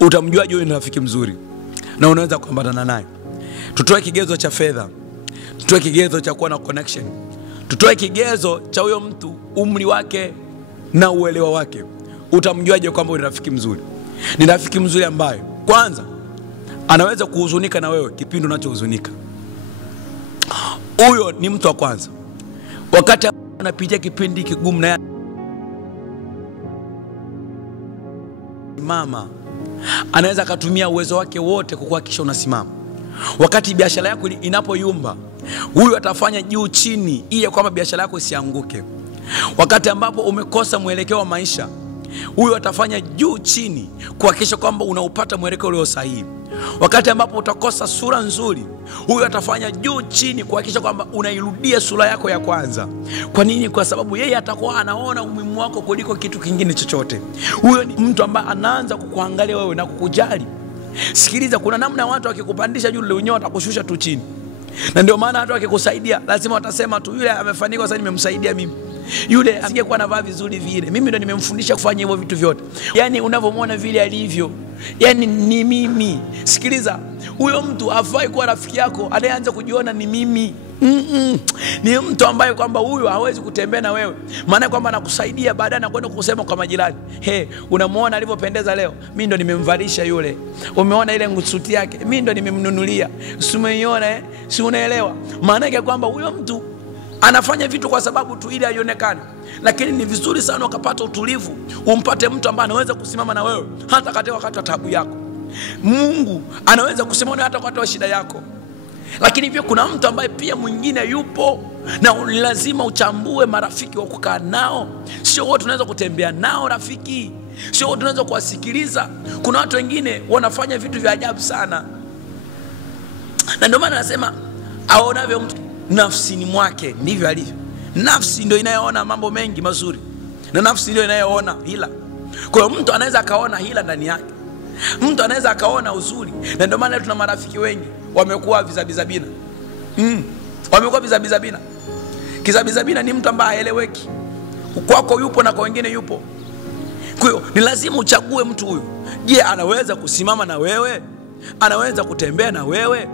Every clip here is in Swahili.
Utamjuaje huyu ni rafiki mzuri na unaweza kuambatana naye? Tutoe kigezo cha fedha, tutoe kigezo cha kuwa na connection, tutoe kigezo cha huyo mtu umri wake na uelewa wake. Utamjuaje kwamba ni rafiki mzuri? Ni rafiki mzuri ambaye kwanza anaweza kuhuzunika na wewe kipindi unachohuzunika. Huyo ni mtu wa kwanza. Wakati anapitia kipindi kigumu na mama, anaweza kutumia uwezo wake wote kukuhakikisha unasimama. Wakati biashara yako inapoyumba, huyu atafanya juu chini ili kwamba biashara yako isianguke. Wakati ambapo umekosa mwelekeo wa maisha, huyu atafanya juu chini kuhakikisha kwamba unaupata mwelekeo ulio sahihi. Wakati ambapo utakosa sura nzuri, huyu atafanya juu chini kuhakikisha kwamba unairudia sura yako ya kwanza. Kwa nini? Kwa sababu yeye atakuwa anaona umuhimu wako kuliko kitu kingine chochote. Huyo ni mtu ambaye anaanza kukuangalia wewe na kukujali. Sikiliza, kuna namna watu wakikupandisha juu leo wenyewe watakushusha tu chini. Na ndio maana watu wakikusaidia lazima watasema tu yule amefanikiwa sasa nimemsaidia mimi. Yule asingekuwa anavaa vizuri vile, mimi ndo nimemfundisha kufanya hivyo vitu vyote. Yani unavyomwona vile alivyo, yani ni mimi. Sikiliza, huyo mtu hafai kuwa rafiki yako anayeanza kujiona ni mimi. Ni mtu ambaye kwamba huyo hawezi kutembea na wewe. Maana kwamba anakusaidia baadaye anakwenda kusema kwa majirani, "He, unamuona alivyopendeza leo? Mimi ndo nimemvalisha yule. Umeona ile ngusuti yake? Mimi ndo nimemnunulia. Usimuiona si unaelewa?" Maana yake kwamba huyo mtu anafanya vitu kwa sababu tu ili aionekane. Lakini ni vizuri sana ukapata utulivu, umpate mtu ambaye anaweza kusimama na wewe hata katika wakati wa taabu yako. Mungu anaweza kusimama na hata wakati wa shida yako. Lakini pia kuna mtu ambaye pia mwingine yupo, na lazima uchambue marafiki wa kukaa nao. Sio wote unaweza kutembea nao rafiki, sio wote unaweza kuwasikiliza. Kuna watu wengine wanafanya vitu vya ajabu sana, na ndio maana nasema aonavyo mtu nafsini mwake ndivyo alivyo. Nafsi ndio inayoona mambo mengi mazuri, na nafsi ndio inayoona hila. Kwa hiyo mtu anaweza akaona hila ndani yake, mtu anaweza akaona uzuri. Na ndio maana tuna marafiki wengi wamekuwa vizabizabina. Wamekuwa vizabizabina. Kizabizabina ni mtu ambaye haeleweki. Kwako yupo na kwa wengine yupo. Kwa hiyo ni lazima uchague mtu huyu. Je, anaweza kusimama na wewe? Anaweza kutembea na wewe?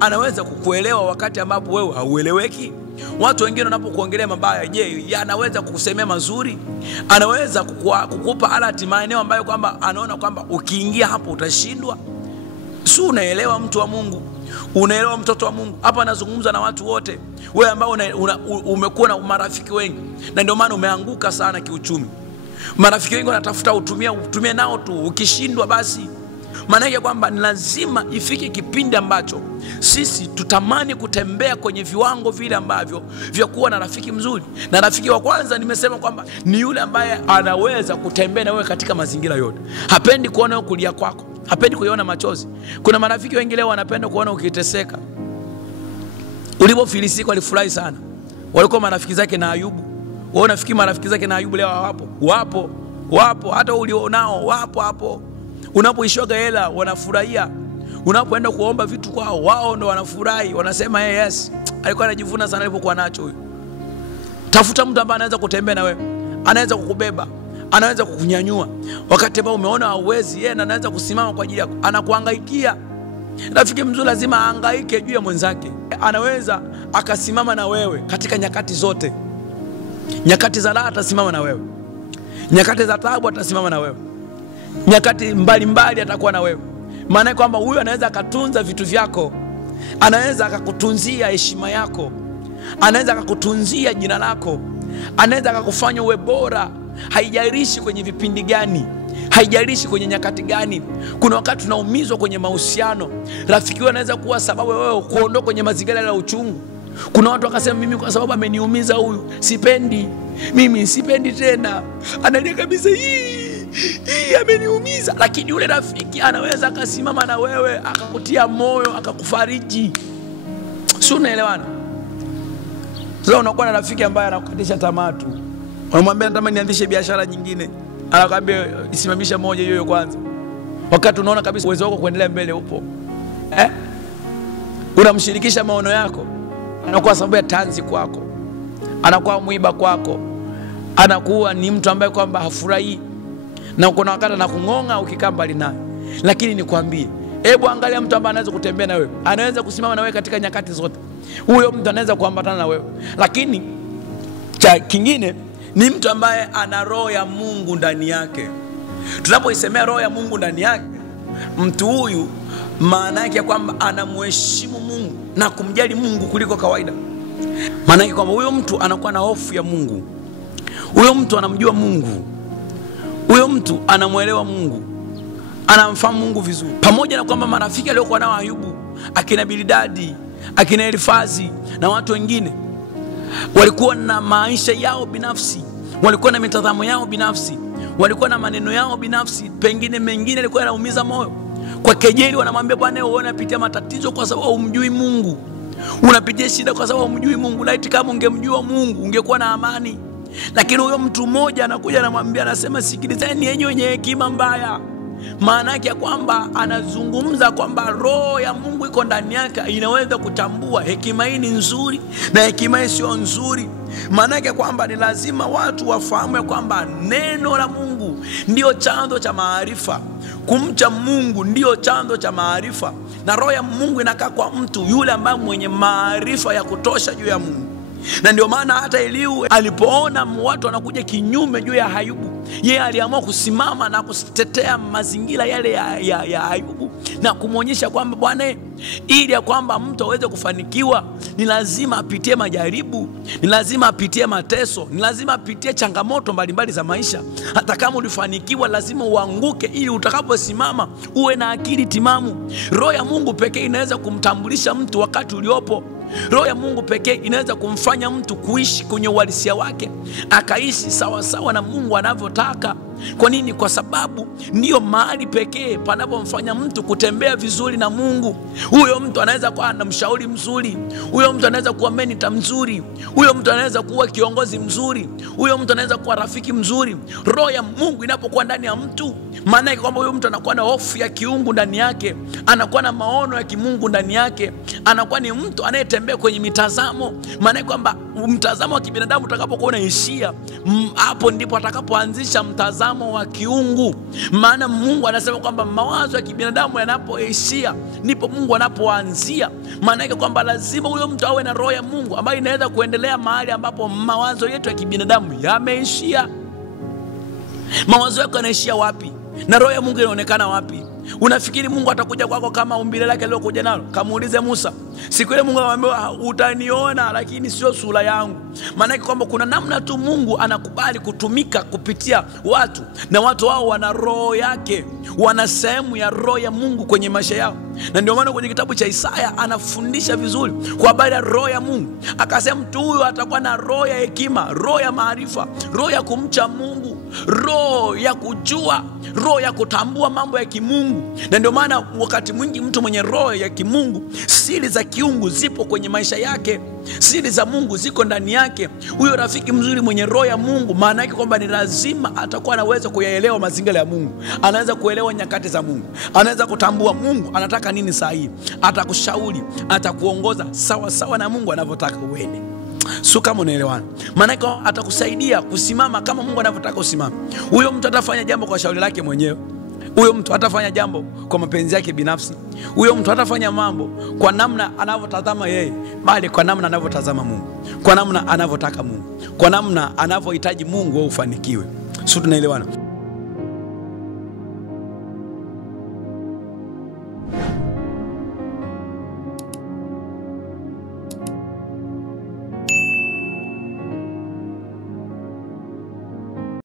Anaweza kukuelewa wakati ambapo wewe haueleweki? Watu wengine wanapokuongelea mabaya, je, anaweza kukusemea mazuri? Anaweza kukupa alert maeneo ambayo kwamba anaona kwamba ukiingia hapo utashindwa? Si unaelewa mtu wa Mungu? Unaelewa mtoto wa Mungu? Hapa nazungumza na watu wote. Wewe ambao umekuwa na marafiki wengi, na ndio maana umeanguka sana kiuchumi. Marafiki wengi wanatafuta utumie nao tu, ukishindwa basi. Maana yake kwamba ni lazima ifike kipindi ambacho sisi tutamani kutembea kwenye viwango vile ambavyo vya kuwa na rafiki mzuri. Na rafiki wa kwanza nimesema kwamba ni yule ambaye anaweza kutembea na wewe katika mazingira yote. Hapendi kuona wewe kulia kwako, hapendi kuiona machozi. Kuna marafiki wengi leo wanapenda kuona ukiteseka. Ulipofilisika walifurahi sana. Walikuwa marafiki zake na Ayubu. Wao nafikiri marafiki zake na Ayubu leo hawapo. Wapo hata ulionao wapo hapo. Unapoishoga hela wanafurahia. Unapoenda kuomba vitu kwao, wao ndo wanafurahi, wanasema hey, yes, alikuwa anajivuna sana alipokuwa nacho huyo. Tafuta mtu ambaye anaweza kutembea na wewe, anaweza kukubeba, anaweza kukunyanyua. Wakati ambao umeona hauwezi, yeye anaweza kusimama kwa ajili yako, anakuhangaikia. Rafiki mzuri lazima ahangaike juu ya mwenzake. Anaweza akasimama na wewe katika nyakati zote. Nyakati za raha atasimama na wewe, nyakati za taabu atasimama na wewe, nyakati mbalimbali atakuwa na wewe. Maana kwamba huyu anaweza akatunza vitu vyako, anaweza akakutunzia heshima yako, anaweza akakutunzia jina lako, anaweza akakufanya uwe bora. Haijalishi kwenye vipindi gani, haijalishi kwenye nyakati gani. Kuna wakati tunaumizwa kwenye mahusiano, rafiki huyo anaweza kuwa sababu wewe kuondoka kwenye mazingira ya uchungu. Kuna watu wakasema mimi kwa sababu ameniumiza huyu, mimi sipendi tena. Analia kabisa, hii ameniumiza. Lakini yule rafiki anaweza akasimama na wewe, akakutia moyo, akakufariji. Si unaelewana? Sasa unakuwa na rafiki ambaye anakukatisha tamaa tu. Unamwambia natamani nianzishe biashara nyingine, anakuambia isimamisha moja hiyo kwanza. Wakati unaona kabisa uwezo wako kuendelea mbele upo. Unamshirikisha maono yako, anakuwa sababu ya tanzi kwako, anakuwa mwiba kwako, anakuwa ni mtu ambaye kwamba hafurahi. na kuna wakati anakungonga ukikaa mbali naye. Lakini nikwambie, hebu angalia mtu ambaye anaweza kutembea na wewe, anaweza kusimama na wewe katika nyakati zote. Huyo mtu anaweza kuambatana na wewe. Lakini cha kingine ni mtu ambaye ana roho ya Mungu ndani yake. Tunapoisemea roho ya Mungu ndani yake, mtu huyu maana yake kwamba anamheshimu Mungu na kumjali Mungu kuliko kawaida. Maana yake kwamba huyo mtu anakuwa na hofu ya Mungu. Huyo mtu anamjua Mungu. Huyo mtu anamuelewa Mungu. Anamfahamu Mungu vizuri. Pamoja na kwamba marafiki aliokuwa nao Ayubu, akina Bildadi, akina Elifazi na watu wengine walikuwa na maisha yao binafsi, walikuwa na mitazamo yao binafsi, walikuwa na maneno yao binafsi, pengine mengine yalikuwa yanaumiza moyo. Kwa kejeli wanamwambia, bwana wewe unapitia matatizo kwa sababu humjui Mungu. Unapitia shida kwa sababu humjui Mungu. Laiti kama ungemjua Mungu ungekuwa na amani. Lakini huyo mtu mmoja anakuja anamwambia, anasema, sikilizeni yenyewe wenye hekima mbaya. Maana yake kwamba anazungumza kwamba roho ya Mungu iko ndani yake, inaweza kutambua hekima hii ni nzuri na hekima hii sio nzuri. Maana yake kwamba ni lazima watu wafahamu kwamba neno la Mungu ndio chanzo cha maarifa. Kumcha Mungu ndio chanzo cha maarifa, na roho ya Mungu inakaa kwa mtu yule ambaye mwenye maarifa ya kutosha juu ya Mungu. Na ndio maana hata Eliu alipoona watu wanakuja kinyume juu ya Ayubu, yeye aliamua kusimama na kutetea mazingira yale ya Ayubu na kumwonyesha kwamba bwana, ili ya kwamba mtu aweze kufanikiwa ni lazima apitie majaribu, ni lazima apitie mateso, ni lazima apitie changamoto mbalimbali za maisha. Hata kama ulifanikiwa lazima uanguke, ili utakaposimama uwe na akili timamu. Roho ya Mungu pekee inaweza kumtambulisha mtu wakati uliopo. Roho ya Mungu pekee inaweza kumfanya mtu kuishi kwenye uhalisia wake, akaishi sawa sawa na Mungu anavyotaka. Kwa nini? Kwa sababu ndiyo mahali pekee panapomfanya mtu kutembea vizuri na Mungu. Huyo mtu anaweza kuwa na mshauri mzuri, huyo mtu anaweza kuwa mentor mzuri, huyo mtu anaweza kuwa kiongozi mzuri, huyo mtu anaweza kuwa rafiki mzuri. Roho ya Mungu inapokuwa ndani ya mtu, maana yake kwamba huyo mtu anakuwa na hofu ya kiungu ndani yake, anakuwa na maono ya kimungu ndani yake, anakuwa ni mtu anayetembea kwenye mitazamo. Maana yake kwamba mtazamo wa kibinadamu utakapokuwa unaishia, hapo ndipo atakapoanzisha mtazamo wa kiungu. Maana Mungu anasema kwamba mawazo ya kibinadamu yanapoishia ndipo Mungu anapoanzia. Maana yake kwamba lazima huyo mtu awe na roho ya Mungu ambayo inaweza kuendelea mahali ambapo mawazo yetu ya kibinadamu yameishia. Mawazo yako yanaishia wapi? Na roho ya Mungu inaonekana wapi? Unafikiri Mungu atakuja kwako kama umbile lake alilokuja nalo? Kamuulize Musa. Siku ile Mungu akamwambia, utaniona lakini sio sura yangu. Maana yake kwamba kuna namna tu Mungu anakubali kutumika kupitia watu, na watu wao wana roho yake, wana sehemu ya roho ya Mungu kwenye maisha yao. Na ndio maana kwenye kitabu cha Isaya anafundisha vizuri kwa habari ya roho ya Mungu. Akasema mtu huyu atakuwa na roho ya hekima, roho ya maarifa, roho ya kumcha Mungu, roho ya kujua, roho ya kutambua mambo ya kimungu. Na ndio maana wakati mwingi mtu mwenye roho ya kimungu, siri za kiungu zipo kwenye maisha yake, siri za Mungu ziko ndani yake. Huyo rafiki mzuri mwenye roho ya Mungu, maana yake kwamba ni lazima atakuwa anaweza kuyaelewa mazingira ya Mungu, anaweza kuelewa nyakati za Mungu, anaweza kutambua Mungu anataka nini saa hii, atakushauri, atakuongoza sawa sawa na Mungu anavyotaka uende. So kama unaelewana, maana yake atakusaidia kusimama kama Mungu anavyotaka usimame. Huyo mtu atafanya jambo kwa shauri lake mwenyewe. Huyo mtu hatafanya jambo kwa mapenzi yake binafsi. Huyo mtu hatafanya mambo kwa namna anavyotazama yeye, bali kwa namna anavyotazama Mungu, kwa namna anavyotaka Mungu, kwa namna anavyohitaji Mungu ufanikiwe. Sio, tunaelewana?